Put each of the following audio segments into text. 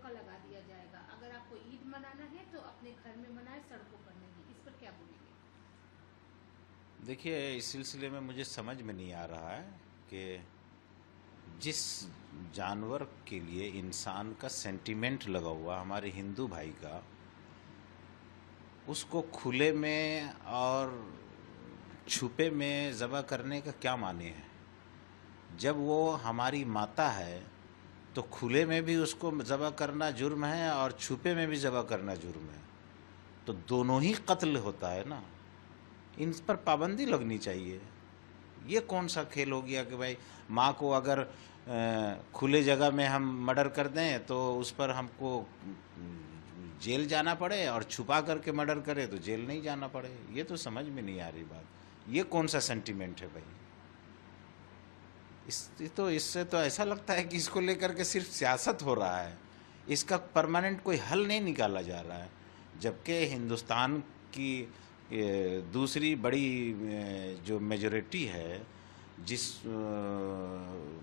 रोका लगा दिया जाएगा। अगर आपको ईद मनाना है तो अपने घर में मनाए, सड़कों पर नहीं। इस पर क्या बोलेंगे? देखिए, इस सिलसिले में मुझे समझ में नहीं आ रहा है कि जिस जानवर के लिए इंसान का सेंटिमेंट लगा हुआ, हमारे हिंदू भाई का, उसको खुले में और छुपे में ज़बह करने का क्या माने हैं। जब वो हमारी माता है तो खुले में भी उसको ज़बह करना जुर्म है और छुपे में भी ज़बह करना जुर्म है। तो दोनों ही कत्ल होता है ना। इन पर पाबंदी लगनी चाहिए। ये कौन सा खेल हो गया कि भाई माँ को अगर खुले जगह में हम मर्डर कर दें तो उस पर हमको जेल जाना पड़े, और छुपा करके मर्डर करें तो जेल नहीं जाना पड़े। ये तो समझ में नहीं आ रही बात। ये कौन सा सेंटीमेंट है भाई? इससे तो ऐसा लगता है कि इसको लेकर के सिर्फ सियासत हो रहा है, इसका परमानेंट कोई हल नहीं निकाला जा रहा है। जबकि हिंदुस्तान की दूसरी बड़ी जो मेजॉरिटी है, जिस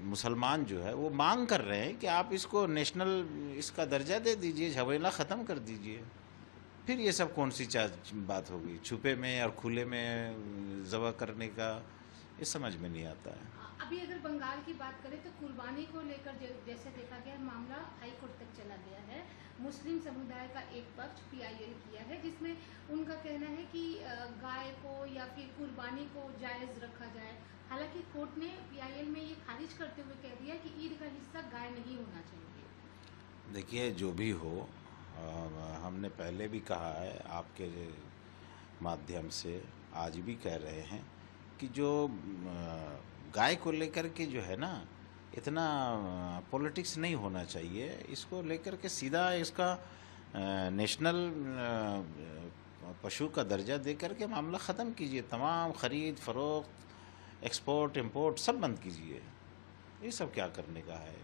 मुसलमान जो है वो मांग कर रहे हैं कि आप इसको नेशनल इसका दर्जा दे दीजिए, झमेला ख़त्म कर दीजिए। फिर ये सब कौन सी बात होगी, छुपे में और खुले में ज़बह करने का? ये समझ में नहीं आता है। अभी अगर बंगाल की बात करें तो कुर्बानी को लेकर जैसे देखा गया, मामला हाई कोर्ट तक चला गया है। मुस्लिम समुदाय का एक पक्ष पीआईएल किया है, जिसमें उनका कहना है कि गाय को या फिर कुर्बानी को जायज़ रखा जाए। हालांकि कोर्ट ने पीआईएल में ये खारिज करते हुए कह दिया कि ईद का हिस्सा गाय नहीं होना चाहिए। देखिए, जो भी हो, हमने पहले भी कहा है आपके माध्यम से, आज भी कह रहे हैं कि जो गाय को लेकर के जो है ना, इतना पॉलिटिक्स नहीं होना चाहिए। इसको लेकर के सीधा इसका नेशनल पशु का दर्जा दे करके मामला ख़त्म कीजिए। तमाम ख़रीद फरोख्त, एक्सपोर्ट इंपोर्ट सब बंद कीजिए। ये सब क्या करने का है?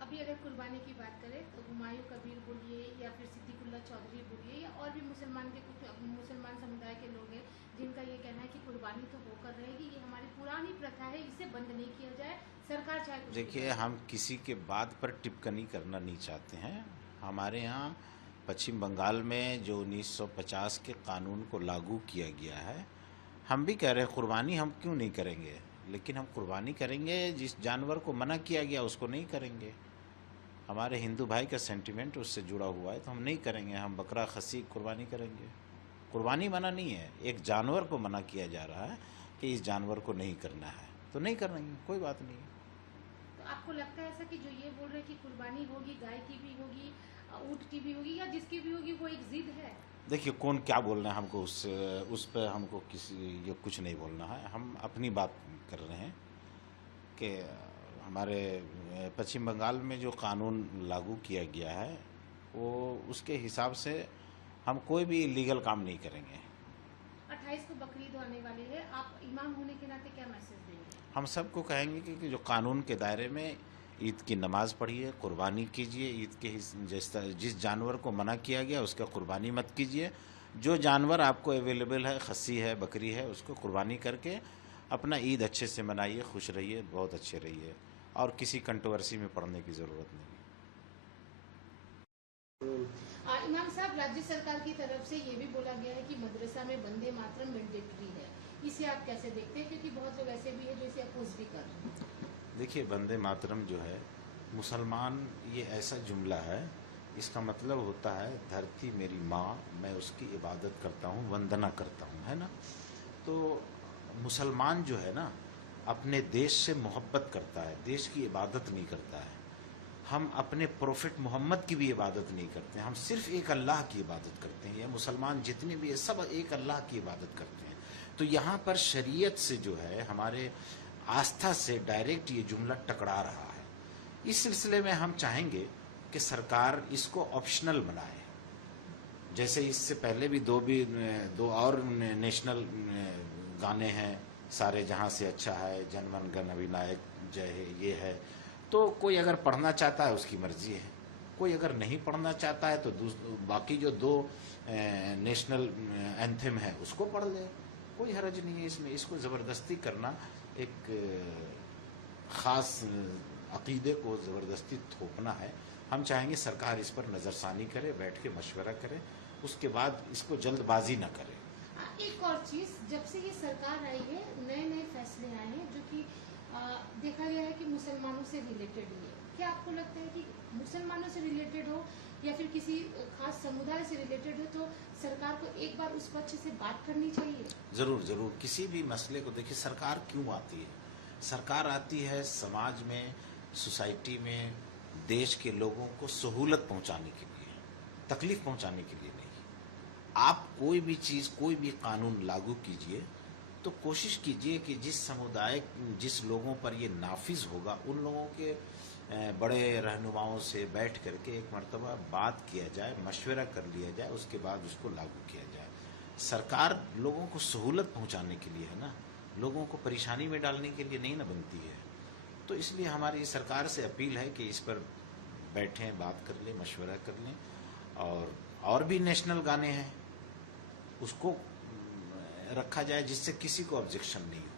अभी अगर कुर्बानी की बात करें तो हुमायूं कबीर बोलिए या फिर सिद्दीकुल्ला चौधरी बोलिए, या और भी मुसलमान समुदाय के लोग हैं जिनका ये कहना है कि कुर्बानी तो होकर रहेगी, ये हमारी पुरानी प्रथा है, इसे बंद नहीं किया जाए, सरकार चाहे कुछ भी देखिए, करे। हम किसी के बात पर टिप्पणी करना नहीं चाहते हैं। हमारे यहाँ पश्चिम बंगाल में जो 1950 के कानून को लागू किया गया है, हम भी कह रहे हैं कुर्बानी हम क्यों नहीं करेंगे, लेकिन हम कुर्बानी करेंगे जिस जानवर को मना किया गया उसको नहीं करेंगे। हमारे हिंदू भाई का सेंटिमेंट उससे जुड़ा हुआ है, तो हम नहीं करेंगे। हम बकरा खस्सी कुर्बानी करेंगे। कुर्बानी मना नहीं है, एक जानवर को मना किया जा रहा है कि इस जानवर को नहीं करना है, तो नहीं करेंगे, कोई बात नहीं। तो आपको लगता है ऐसा कि जो ये बोल रहे हैं कि कुर्बानी होगी, गाय की भी होगी, ऊँट की भी होगी, या जिसकी भी होगी, वो एक जिद है? देखिए, कौन क्या बोल रहे हैं, हमको उस पर हमको किसी ये कुछ नहीं बोलना है। हम अपनी बात कर रहे हैं कि हमारे पश्चिम बंगाल में जो कानून लागू किया गया है वो उसके हिसाब से हम कोई भी इलीगल काम नहीं करेंगे। 28 को बकरीद आने वाली है, आप इमाम होने के नाते क्या मैसेज देंगे? हम सबको कहेंगे कि जो कानून के दायरे में ईद की नमाज़ पढ़िए, कुर्बानी कीजिए। ईद के जिस जानवर को मना किया गया उसका कुर्बानी मत कीजिए। जो जानवर आपको अवेलेबल है, खस्सी है, बकरी है, उसको कुर्बानी करके अपना ईद अच्छे से मनाइए, खुश रहिए, बहुत अच्छे रहिए, और किसी कंट्रोवर्सी में पड़ने की ज़रूरत नहीं। इमाम साहब, राज्य सरकार की तरफ से ये भी बोला गया है कि मदरसा में वंदे मातरम मैंडेटरी है, इसे आप कैसे देखते हैं? क्योंकि बहुत लोग ऐसे भी हैं जो इसे अपोज भी कर रहे हैं। देखिए, वंदे मातरम जो है, मुसलमान ये ऐसा जुमला है, इसका मतलब होता है धरती मेरी माँ, मैं उसकी इबादत करता हूँ, वंदना करता हूँ, है ना। तो मुसलमान जो है ना, अपने देश से मोहब्बत करता है, देश की इबादत नहीं करता है। हम अपने प्रोफेट मोहम्मद की भी इबादत नहीं करते हैं, हम सिर्फ एक अल्लाह की इबादत करते हैं। ये मुसलमान जितने भी है सब एक अल्लाह की इबादत करते हैं। तो यहाँ पर शरीयत से जो है, हमारे आस्था से डायरेक्ट ये जुमला टकरा रहा है। इस सिलसिले में हम चाहेंगे कि सरकार इसको ऑप्शनल बनाए। जैसे इससे पहले भी दो और नेशनल गाने हैं, सारे जहाँ से अच्छा है, जनगण मन अधिनायक जय है, ये है। तो कोई अगर पढ़ना चाहता है उसकी मर्जी है, कोई अगर नहीं पढ़ना चाहता है तो बाकी जो दो नेशनल एंथम है उसको पढ़ ले, कोई हर्ज नहीं है इसमें। इसको ज़बरदस्ती करना एक ख़ास अकीदे को ज़बरदस्ती थोपना है। हम चाहेंगे सरकार इस पर नज़रसानी करे, बैठ के मशवरा करे, उसके बाद इसको जल्दबाजी न करे। एक और चीज, जब से ये सरकार आई है नए नए फैसले आए हैं जो कि देखा गया है कि मुसलमानों से रिलेटेड ही है। क्या आपको लगता है कि मुसलमानों से रिलेटेड हो या फिर किसी खास समुदाय से रिलेटेड हो तो सरकार को एक बार उस पक्ष से बात करनी चाहिए? जरूर जरूर, किसी भी मसले को देखिए, सरकार क्यों आती है? सरकार आती है समाज में, सोसाइटी में, देश के लोगों को सहूलत पहुंचाने के लिए, तकलीफ पहुंचाने के लिए नहीं। आप कोई भी चीज, कोई भी कानून लागू कीजिए तो कोशिश कीजिए कि जिस समुदाय, जिस लोगों पर ये नाफिज होगा, उन लोगों के बड़े रहनुमाओं से बैठ करके एक मर्तबा बात किया जाए, मशवरा कर लिया जाए, उसके बाद उसको लागू किया जाए। सरकार लोगों को सहूलत पहुंचाने के लिए है ना, लोगों को परेशानी में डालने के लिए नहीं ना बनती है। तो इसलिए हमारी सरकार से अपील है कि इस पर बैठें, बात कर लें, मशवरा कर लें। और भी नेशनल गाने हैं, उसको रखा जाए जिससे किसी को ऑब्जेक्शन नहीं हो।